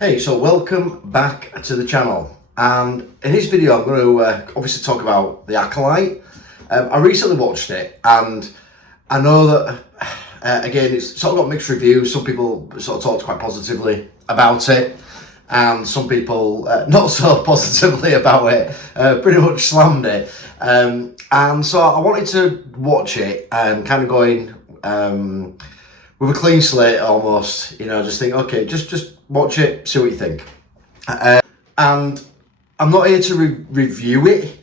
Hey, so welcome back to the channel, and in this video I'm going to obviously talk about the Acolyte. I recently watched it, and I know that again it's sort of got mixed reviews. Some people sort of talked quite positively about it, and some people not so positively about it, pretty much slammed it. And so I wanted to watch it and kind of going with a clean slate almost, just think, okay, just watch it, see what you think. And I'm not here to review it,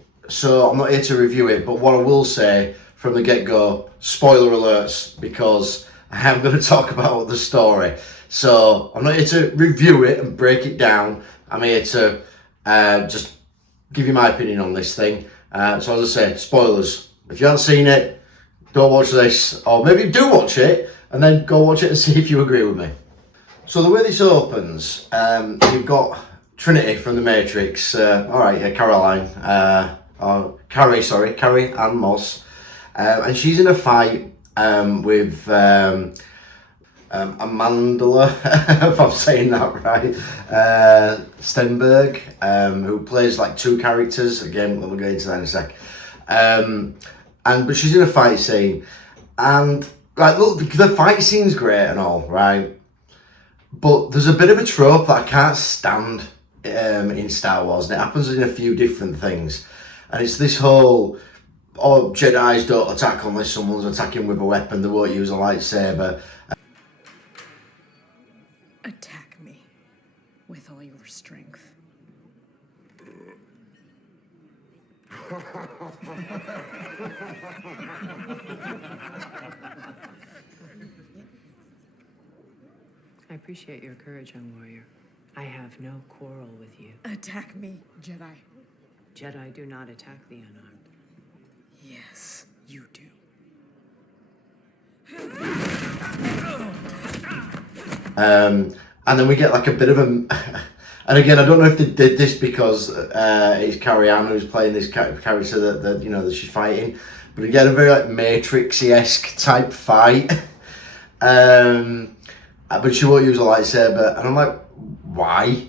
but what I will say from the get-go, spoiler alerts, because I am going to talk about the story. So I'm not here to review it and break it down. I'm here to just give you my opinion on this thing. So as I say, spoilers. If you haven't seen it, don't watch this, or maybe do watch it and then go watch it and see if you agree with me. So the way this opens, you've got Trinity from the Matrix, Carrie and Moss, and she's in a fight with Amandla, if I'm saying that right, Stenberg, who plays like two characters. Again, we'll get into that in a sec. But she's in a fight scene, and like, look, the fight scene's great and all, right? But there's a bit of a trope that I can't stand in Star Wars, and it happens in a few different things. And it's this whole, Jedis don't attack unless someone's attacking with a weapon, they won't use a lightsaber. Attack me with all your strength. I appreciate your courage, young warrior. I have no quarrel with you. Attack me, Jedi. Jedi do not attack the unarmed. Yes, you do. And then we get like a bit of a, and again, I don't know if they did this because it's Carrie Ann who's playing this character that she's fighting, but we get a very like Matrix-esque type fight. But she won't use a lightsaber, and I'm like, why?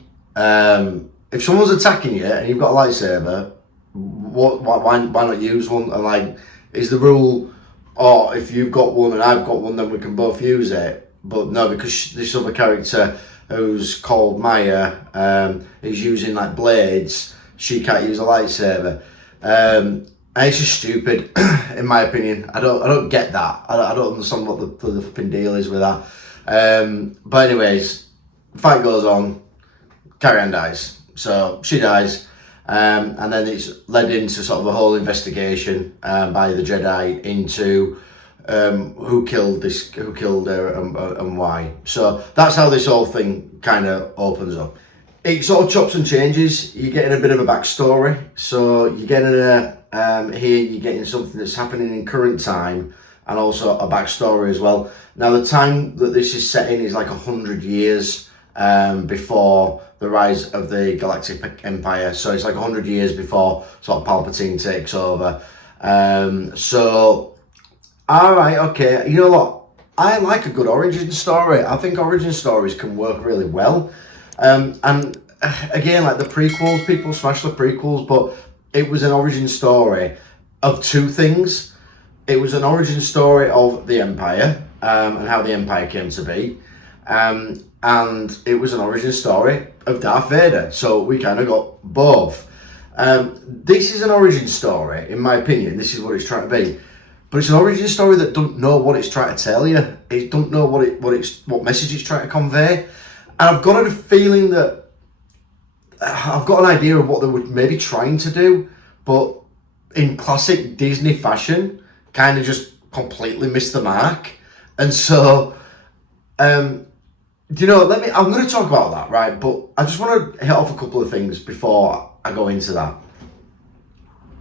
If someone's attacking you and you've got a lightsaber, why not use one? And like, is the rule, if you've got one and I've got one, then we can both use it? But no, because this other character who's called Maya is using like blades, she can't use a lightsaber. And it's just stupid, in my opinion. I don't get that. I don't understand what the flipping deal is with that. But anyways, fight goes on, Carrie Ann dies, so she dies, and then it's led into sort of a whole investigation by the Jedi into who killed her and why. So that's how this whole thing kind of opens up. It sort of chops and changes. You're getting a bit of a backstory, so you're getting here you're getting something that's happening in current time, and also a backstory as well. Now, the time that this is set in is like 100 years before the rise of the Galactic Empire. So it's like 100 years before sort of Palpatine takes over. Alright, okay, you know what? I like a good origin story. I think origin stories can work really well. And again, like the prequels, people smash the prequels, but it was an origin story of two things. It was an origin story of the Empire, and how the Empire came to be, and it was an origin story of Darth Vader. So we kind of got both. This is an origin story, in my opinion. This is what it's trying to be, but it's an origin story that don't know what it's trying to tell you. It don't know what message it's trying to convey. And I've got a feeling that I've got an idea of what they were maybe trying to do, but in classic Disney fashion, kind of just completely missed the mark. And so, I'm going to talk about that, right? But I just want to hit off a couple of things before I go into that.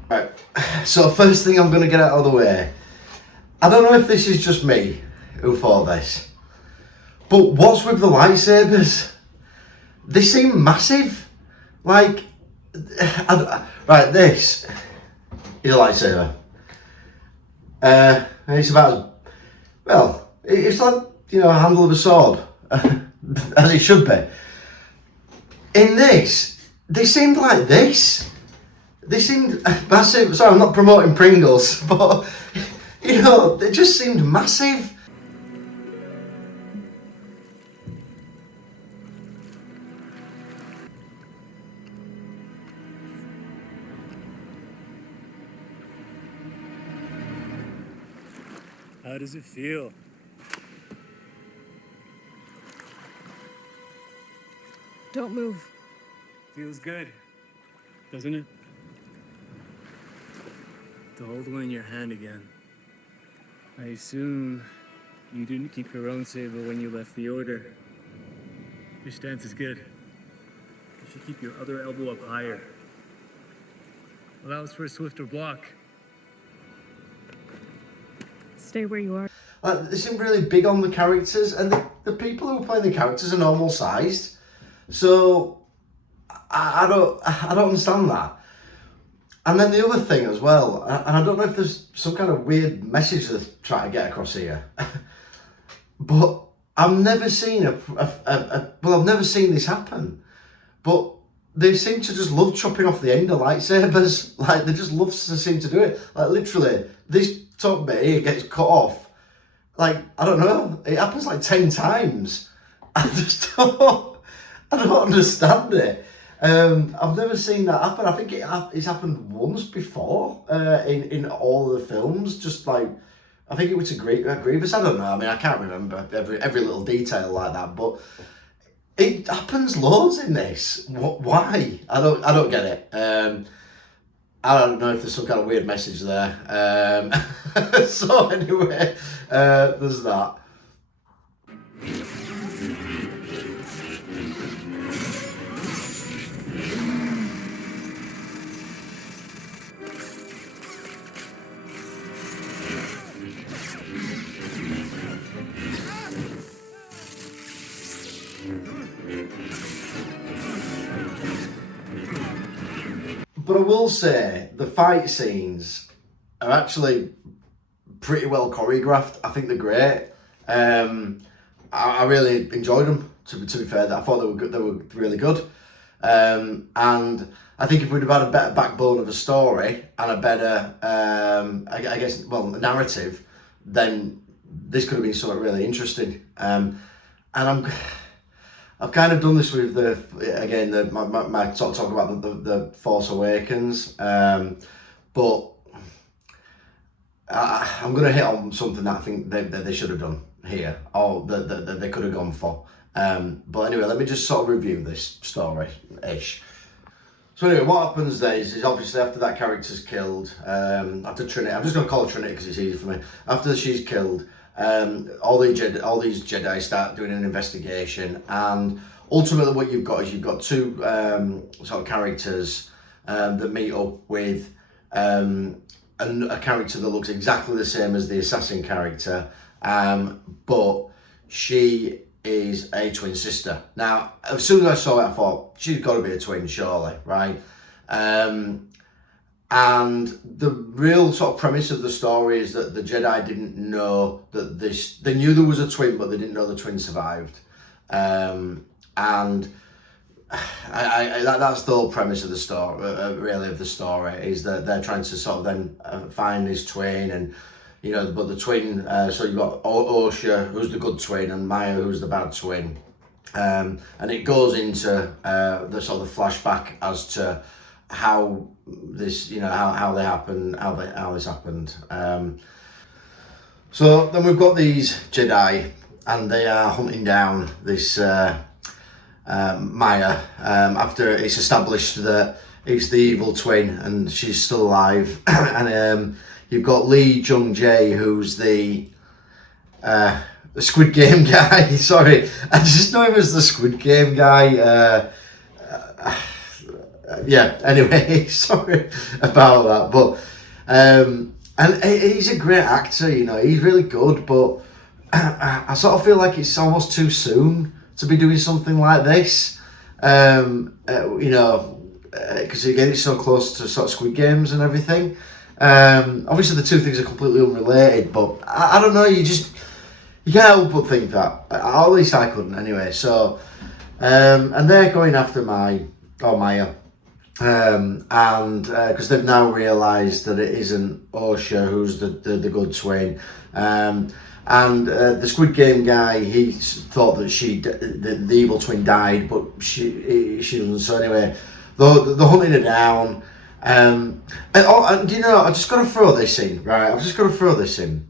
Right. So first thing I'm going to get out of the way, I don't know if this is just me who thought this, but what's with the lightsabers? They seem massive. Like, right, this is a lightsaber. And it's about as, well, it's like, a handle of a sword, as it should be. in this, they seemed like this. They seemed massive. Sorry, I'm not promoting Pringles, but you know, they just seemed massive. How does it feel? Don't move. Feels good, doesn't it? To hold one in your hand again. I assume you didn't keep your own saber when you left the Order. Your stance is good. You should keep your other elbow up higher. Allows for a swifter block. Stay where you are. They seem really big on the characters, and the people who are playing the characters are normal sized. So I don't understand that. And then the other thing as well, and I don't know if there's some kind of weird message they're trying to get across here, but I've never seen I've never seen this happen. But they seem to just love chopping off the end of lightsabers. Like, they just love to seem to do it. Like, literally, this top bit here gets cut off. Like, I don't know, it happens like 10 times. I don't understand it. I've never seen that happen. I think it's happened once before in all of the films. Just like, I think it was a Grievous. I don't know. I mean, I can't remember every little detail like that. But it happens loads in this. Why? I don't get it. I don't know if there's some kind of weird message there. So anyway, there's that. But I will say, the fight scenes are actually pretty well choreographed. I think they're great. I really enjoyed them, to be fair. I thought they were good. They were really good. And I think if we'd have had a better backbone of a story and a better, I guess, narrative, then this could have been something really interesting. And I've kind of done this with my sort of talk about the Force Awakens, but I'm going to hit on something that I think they should have done here, or that they could have gone for. But anyway, let me just sort of review this story-ish. So anyway, what happens there is obviously after that character's killed, after Trinity, I'm just going to call her Trinity because it's easy for me. After she's killed, all these Jedi start doing an investigation, and ultimately what you've got is two sort of characters that meet up with a character that looks exactly the same as the assassin character, but she is a twin sister. Now, as soon as I saw it, I thought, she's got to be a twin, surely, right? And the real sort of premise of the story is that the Jedi didn't know that they knew there was a twin, but they didn't know the twin survived. And that's the whole premise of the story, really, of the story, is that they're trying to sort of then find this twin, and but the twin, so you've got Osha, who's the good twin, and Maya, who's the bad twin. And it goes into the sort of the flashback as to how this, how they happen, how this happened. So then we've got these Jedi, and they are hunting down this Maya after it's established that it's the evil twin and she's still alive. And you've got Lee Jung-jae, who's the Squid Game guy. Sorry, I just know him as the Squid Game guy. Yeah, anyway, sorry about that. But and he's a great actor, he's really good, but I sort of feel like it's almost too soon to be doing something like this. Because again, it's so close to sort of Squid Games and everything. Obviously the two things are completely unrelated, but I don't know, you can't help but think that. At least I couldn't anyway. So And they're going after Maya. And because they've now realised that it isn't Osha who's the good twin. And the Squid Game guy, he thought that the evil twin died, but she doesn't. So anyway, they're hunting her down. And you know, I just got to throw this in, right? I've just got to throw this in.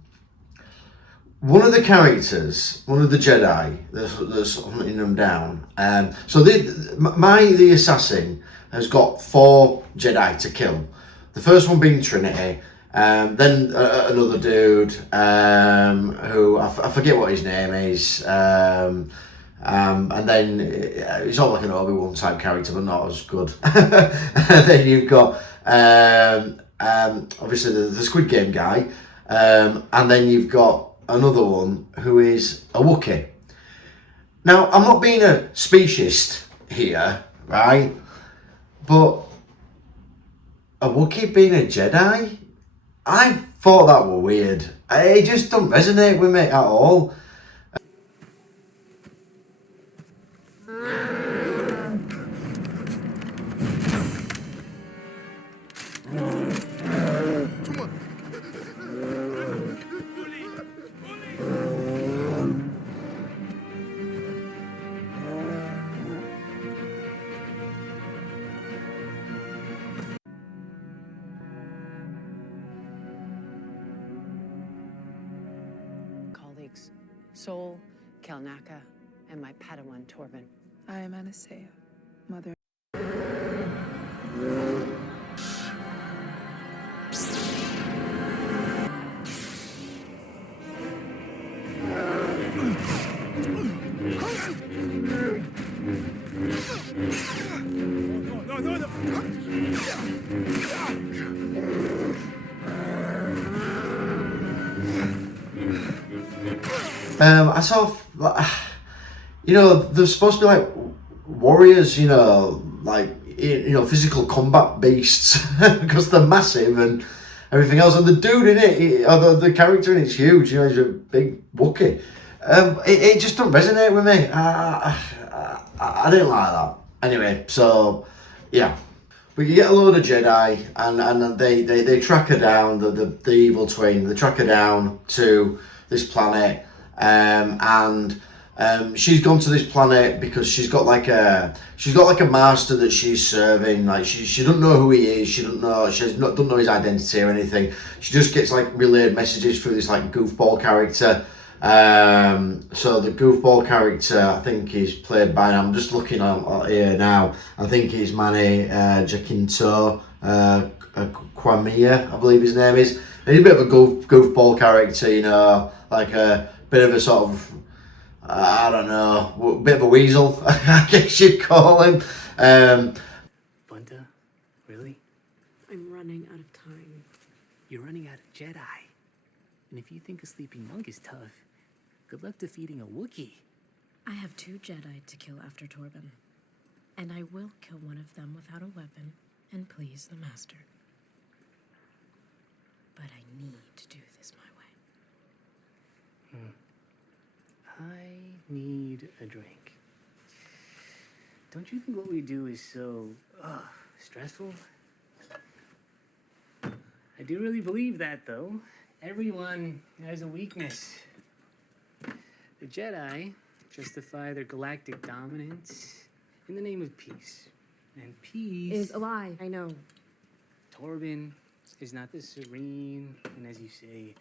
One of the characters, one of the Jedi that's hunting them down. So the assassin has got 4 Jedi to kill. The first one being Trinity. Then another dude who I forget what his name is. And then he's all like an Obi-Wan type character, but not as good. And then you've got obviously the Squid Game guy, and then you've got another one who is a Wookiee. Now, I'm not being a speciesist here, right? But a Wookiee being a Jedi? I thought that were weird. It just don't resonate with me at all. Colleagues, Sol, Kelnaka, and my Padawan Torben. I am Anastasia, mother. I sort of, you know, they're supposed to be like warriors, you know, like, you know, physical combat beasts, because they're massive and everything else. And the dude in it, the character in it's huge, you know, he's a big Wookiee. It just don't resonate with me. I didn't like that. Anyway, so, yeah. But you get a load of Jedi, and they track her down, the evil twin. They track her down to this planet, and she's gone to this planet because she's got like a master that she's serving. Like she doesn't know who he is. She doesn't know his identity or anything. She just gets like relayed messages through this like goofball character. So the goofball character, I think, is played by, I'm just looking on here now, I think he's Manny Jacinto Kwamia, I believe his name is. And he's a bit of a goofball character, you know, like a bit of a sort of, I don't know, a bit of a weasel, I guess you'd call him. Bunta? Really? I'm running out of time. You're running out of Jedi. And if you think a sleeping monk is tough, good luck defeating a Wookiee. I have 2 Jedi to kill after Torben, and I will kill one of them without a weapon and please the Master. But I need to do this my way. I need a drink. Don't you think what we do is so stressful? I do really believe that, though. Everyone has a weakness. The Jedi justify their galactic dominance in the name of peace. And peace Is a lie, I know. Torben is not the serene and, as you say,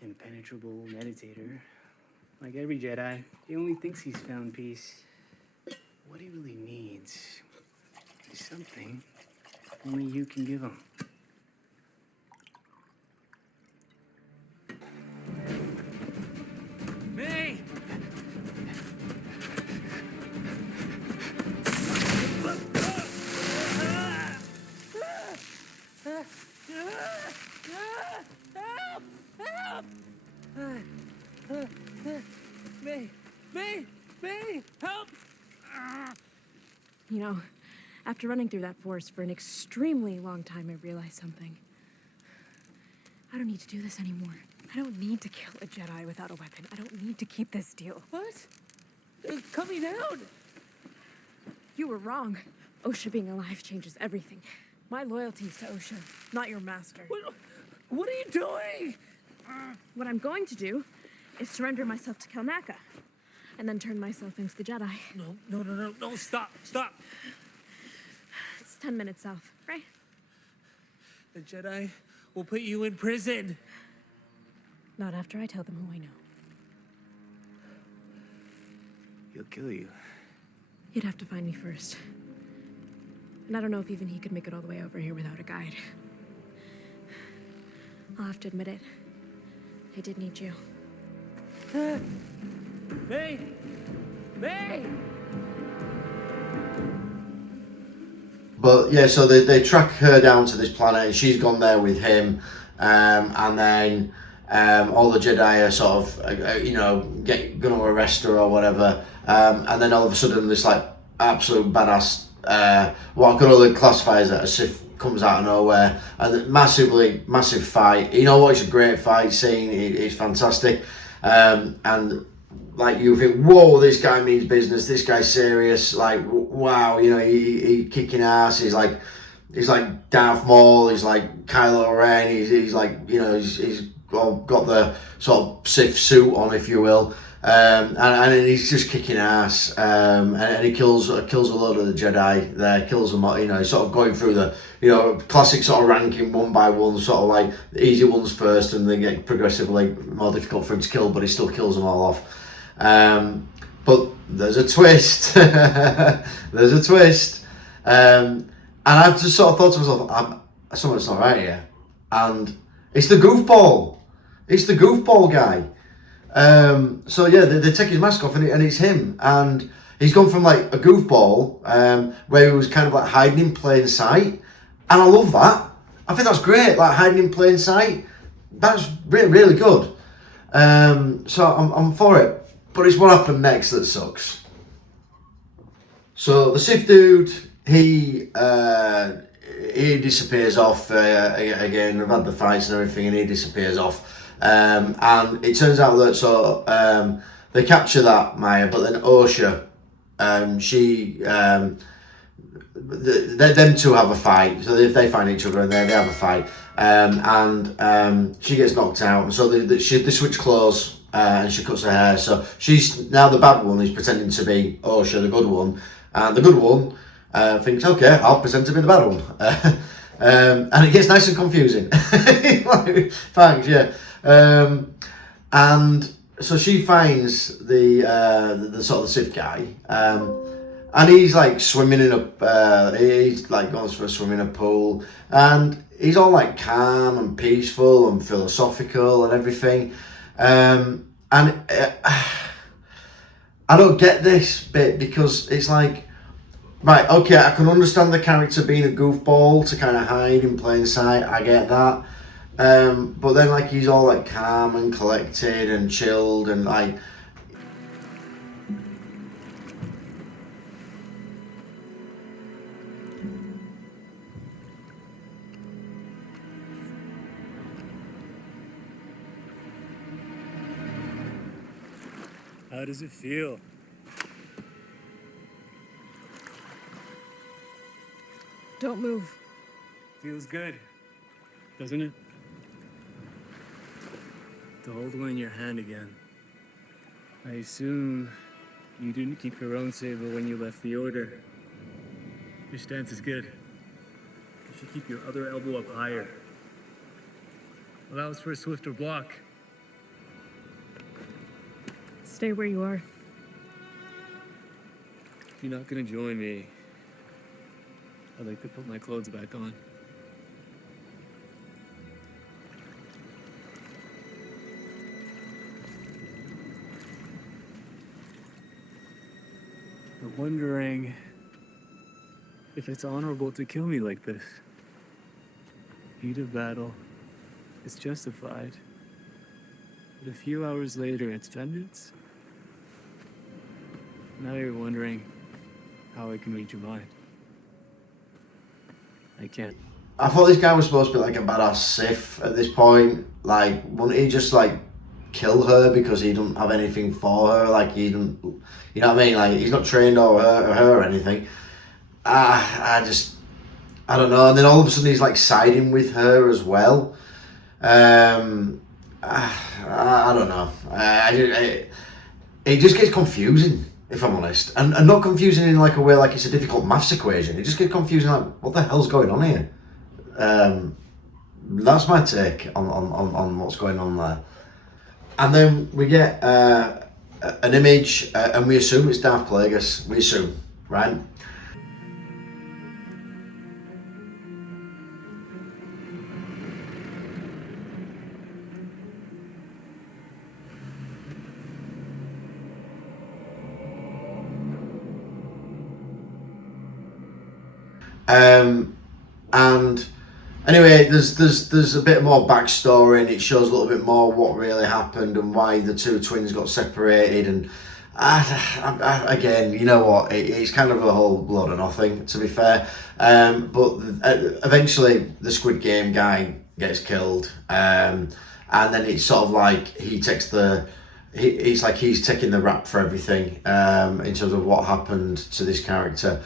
impenetrable meditator. Like every Jedi, he only thinks he's found peace. What he really needs is something only you can give him. May! May! Help! You know, after running through that forest for an extremely long time, I realized something. I don't need to do this anymore. I don't need to kill a Jedi without a weapon. I don't need to keep this deal. What? Cut me down! You were wrong. Osha being alive changes everything. My loyalty's to Osha, not your master. What are you doing? What I'm going to do is surrender myself to Kelnaka, and then turn myself into the Jedi. No, stop. It's 10 minutes south, right? The Jedi will put you in prison. Not after I tell them who I know. He'll kill you. He'd have to find me first. And I don't know if even he could make it all the way over here without a guide. I'll have to admit it. I did need you. May! But yeah, so they track her down to this planet, and she's gone there with him, and then all the Jedi are sort of, gonna arrest her or whatever, and then all of a sudden this like absolute badass, what I could only classify as a Sith comes out of nowhere, and massive fight. You know what? It's a great fight scene. It's fantastic, and like you think, whoa, this guy means business. This guy's serious. Like, wow, he kicking ass. He's like Darth Maul. He's like Kylo Ren. He's like, he's got the sort of Sith suit on, if you will. And he's just kicking ass, and he kills a load of the Jedi there, kills them, sort of going through the, classic sort of ranking one by one, sort of like the easy ones first, and then get progressively more difficult for him to kill, but he still kills them all off. But there's a twist. There's a twist. And I've just sort of thought to myself, something's not right here. And it's the goofball. It's the goofball guy. So yeah, they take his mask off, and it's him. And he's gone from like a goofball, where he was kind of like hiding in plain sight. And I love that. I think that's great, like hiding in plain sight. That's really, really good. So I'm for it. But it's what happened next that sucks. So the Sith dude, he disappears off again. They've had the fights and everything, and he disappears off. And it turns out that they capture that Maya, but then Osha, them two have a fight. So if they find each other and they have a fight, and she gets knocked out, and so they switch clothes. And she cuts her hair, so she's now the bad one. Is pretending to be Osha, the good one, and the good one thinks, okay, I'll pretend to be the bad one, and it gets nice and confusing. Thanks, yeah. And so she finds the sort of the Sith guy, and he's like swimming in he's like going for a swim in a pool, and he's all like calm and peaceful and philosophical and everything. And I don't get this bit, because it's like, right, okay, I can understand the character being a goofball to kind of hide in plain sight. I get that. But then like he's all like calm and collected and chilled and like. How does it feel? Don't move. Feels good, doesn't it? To hold one in your hand again. I assume you didn't keep your own saber when you left the Order. Your stance is good. You should keep your other elbow up higher. Allows for a swifter block. Stay where you are. If you're not gonna join me, I'd like to put my clothes back on. I'm wondering if it's honorable to kill me like this. Heat of battle, it's justified. But a few hours later, it's vengeance. Now you're wondering how I can read your mind. I can't. I thought this guy was supposed to be like a badass Sith at this point. Like, wouldn't he just like kill her because he doesn't have anything for her? Like, he doesn't, you know what I mean? Like, he's not trained or her or anything. I don't know. And then all of a sudden he's like siding with her as well. I don't know. It just gets confusing, if I'm honest, and not confusing in like a way like it's a difficult maths equation. It just gets confusing like, what the hell's going on here? That's my take on what's going on there. And then we get an image, and we assume it's Darth Plagueis. We assume, right? And anyway, there's a bit more backstory, and it shows a little bit more what really happened and why the two twins got separated. And again, you know what? It's kind of a whole load of nothing, to be fair. But eventually, the Squid Game guy gets killed, and then it's sort of like he takes the. It's like he's taking the rap for everything in terms of what happened to this character.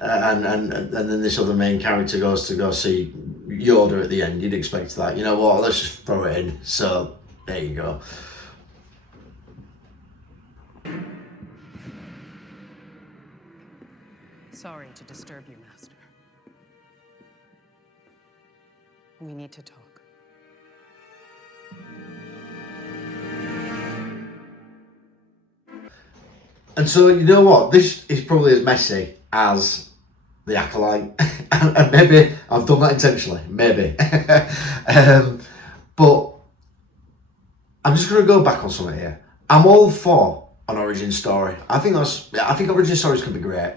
And then this other main character goes to go see Yoda at the end. You'd expect that. You know what? Let's just throw it in. So there you go. Sorry to disturb you, Master. We need to talk. And so, you know what? This is probably as messy as the Acolyte. And maybe I've done that intentionally. Maybe. But I'm just going to go back on something here. I'm all for an origin story. I think origin stories can be great.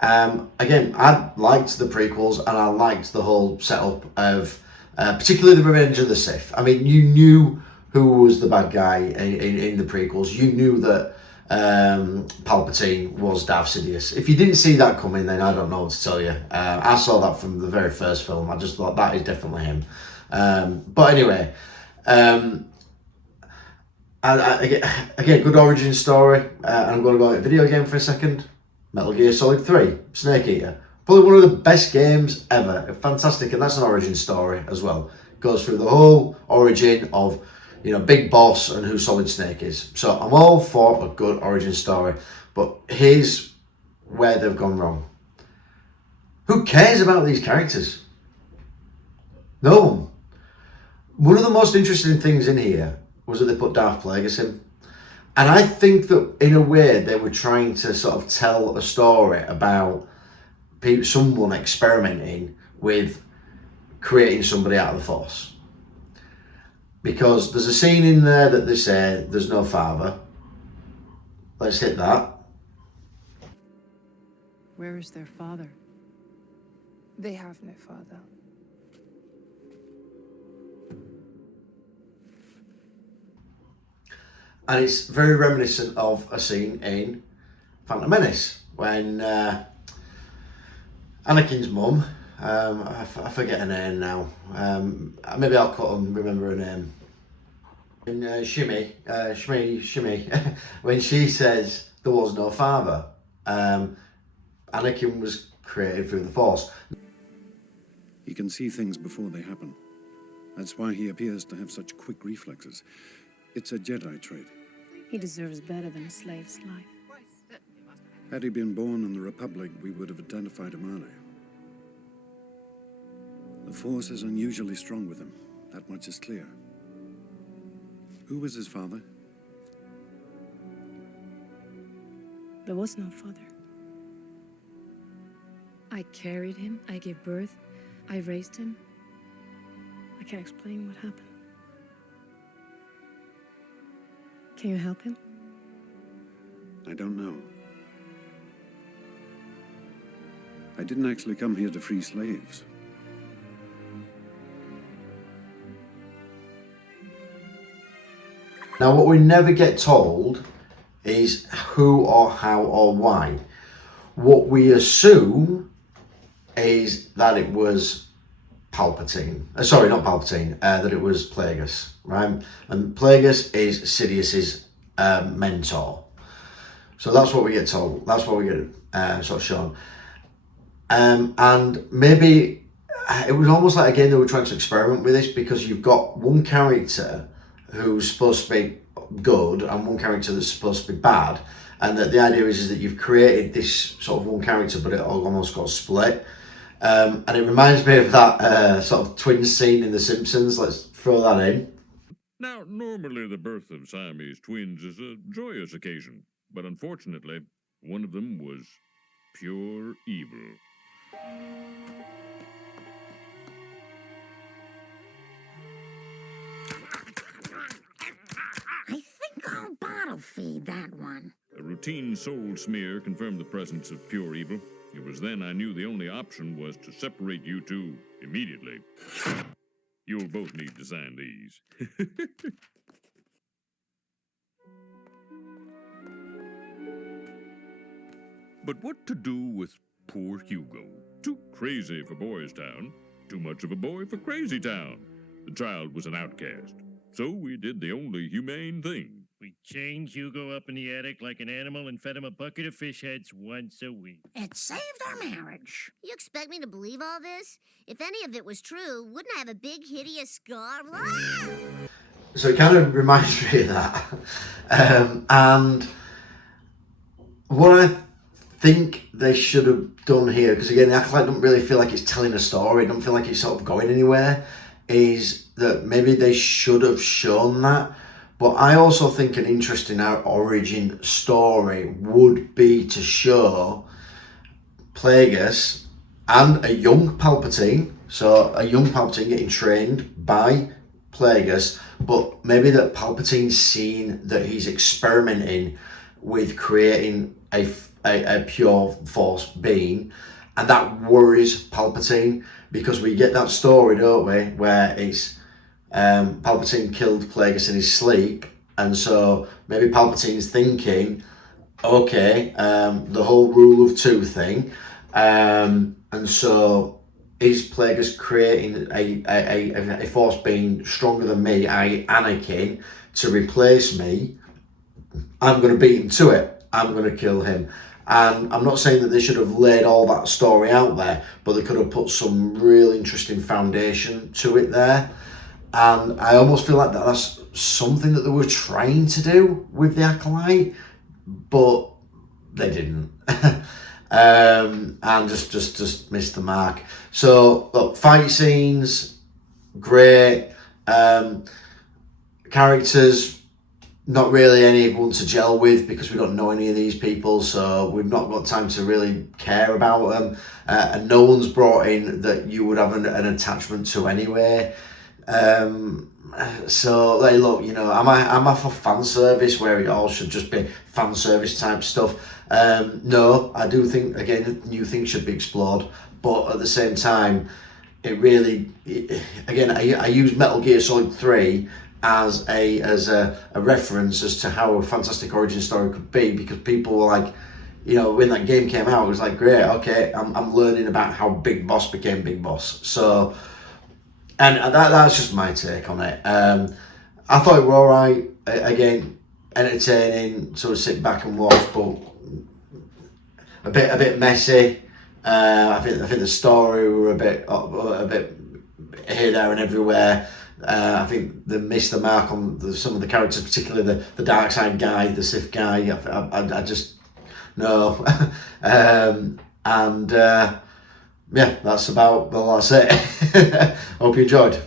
Again, I liked the prequels, and I liked the whole setup of particularly the Revenge of the Sith. I mean, you knew who was the bad guy in the prequels. You knew that Palpatine was Darth Sidious. If you didn't see that coming, then I don't know what to tell you. I saw that from the very first film. I just thought that is definitely him. But anyway, again, good origin story. I'm going to go into video game for a second. Metal Gear Solid 3, Snake Eater. Probably one of the best games ever. Fantastic, and that's an origin story as well. Goes through the whole origin of, you know, Big Boss and who Solid Snake is. So I'm all for a good origin story. But here's where they've gone wrong. Who cares about these characters? No one. One of the most interesting things in here was that they put Darth Plagueis in. And I think that in a way they were trying to sort of tell a story about someone experimenting with creating somebody out of the Force. Because there's a scene in there that they say there's no father. Let's hit that. Where is their father? They have no father. And it's very reminiscent of a scene in Phantom Menace when Anakin's mum, I forget her name now, maybe I'll cut and remember her name. And Shimmy, when she says there was no father, Anakin was created through the Force. He can see things before they happen. That's why he appears to have such quick reflexes. It's a Jedi trait. He deserves better than a slave's life. Had he been born in the Republic, we would have identified him earlier. The Force is unusually strong with him. That much is clear. Who was his father? There was no father. I carried him, I gave birth, I raised him. I can't explain what happened. Can you help him? I don't know. I didn't actually come here to free slaves. Now, what we never get told is who or how or why. What we assume is that it was Palpatine. Sorry, not Palpatine. That it was Plagueis, right? And Plagueis is Sidious's mentor. So that's what we get told. That's what we get sort of shown. And maybe it was almost like, again, they were trying to experiment with this, because you've got one character who's supposed to be good and one character that's supposed to be bad, and that the idea is that you've created this sort of one character, but it almost got split. And it reminds me of that sort of twin scene in The Simpsons. Let's throw that in. Now, normally the birth of Siamese twins is a joyous occasion, but unfortunately, one of them was pure evil. I think I'll bottle feed that one. A routine soul smear confirmed the presence of pure evil. It was then I knew the only option was to separate you two immediately. You'll both need to sign these. But what to do with poor Hugo? Too crazy for Boys Town, too much of a boy for Crazy Town. The child was an outcast, so we did the only humane thing. We chained Hugo up in the attic like an animal and fed him a bucket of fish heads once a week. It saved our marriage. You expect me to believe all this? If any of it was true, wouldn't I have a big, hideous scar? Ah! So it kind of reminds me of that. And what I think they should have done here, because again, the Acolyte don't really feel like it's telling a story, don't feel like it's sort of going anywhere, is that maybe they should have shown that. But I also think an interesting origin story would be to show Plagueis and a young Palpatine, so a young Palpatine getting trained by Plagueis, but maybe that Palpatine's seen that he's experimenting with creating a pure Force being, and that worries Palpatine, because we get that story, don't we, where it's Palpatine killed Plagueis in his sleep, and so maybe Palpatine's thinking, okay, the whole rule of two thing, and so is Plagueis creating a Force being stronger than me, i.e. Anakin, to replace me? I'm going to beat him to it. I'm going to kill him. And I'm not saying that they should have laid all that story out there, but they could have put some real interesting foundation to it there. And I almost feel like that's something that they were trying to do with the Acolyte, but they didn't. And just missed the mark. So, look, fight scenes, great. Characters, not really anyone to gel with, because we don't know any of these people, so we've not got time to really care about them. And no one's brought in that you would have an attachment to anyway. So, like, look, you know, am I for fan service where it all should just be fan service type stuff? No, I do think, again, new things should be explored, but at the same time, again, I use Metal Gear Solid 3 as a reference as to how a fantastic origin story could be, because people were like, you know, when that game came out, it was like, great, okay, I'm learning about how Big Boss became Big Boss. So, and that's just my take on it. I thought it were alright. Again, entertaining, sort of sit back and watch, but a bit messy. I think the story were a bit here, there, and everywhere. I think they missed the mark on some of the characters, particularly the dark side guy, the Sith guy. I just no. Yeah, that's about all I'll say. Hope you enjoyed.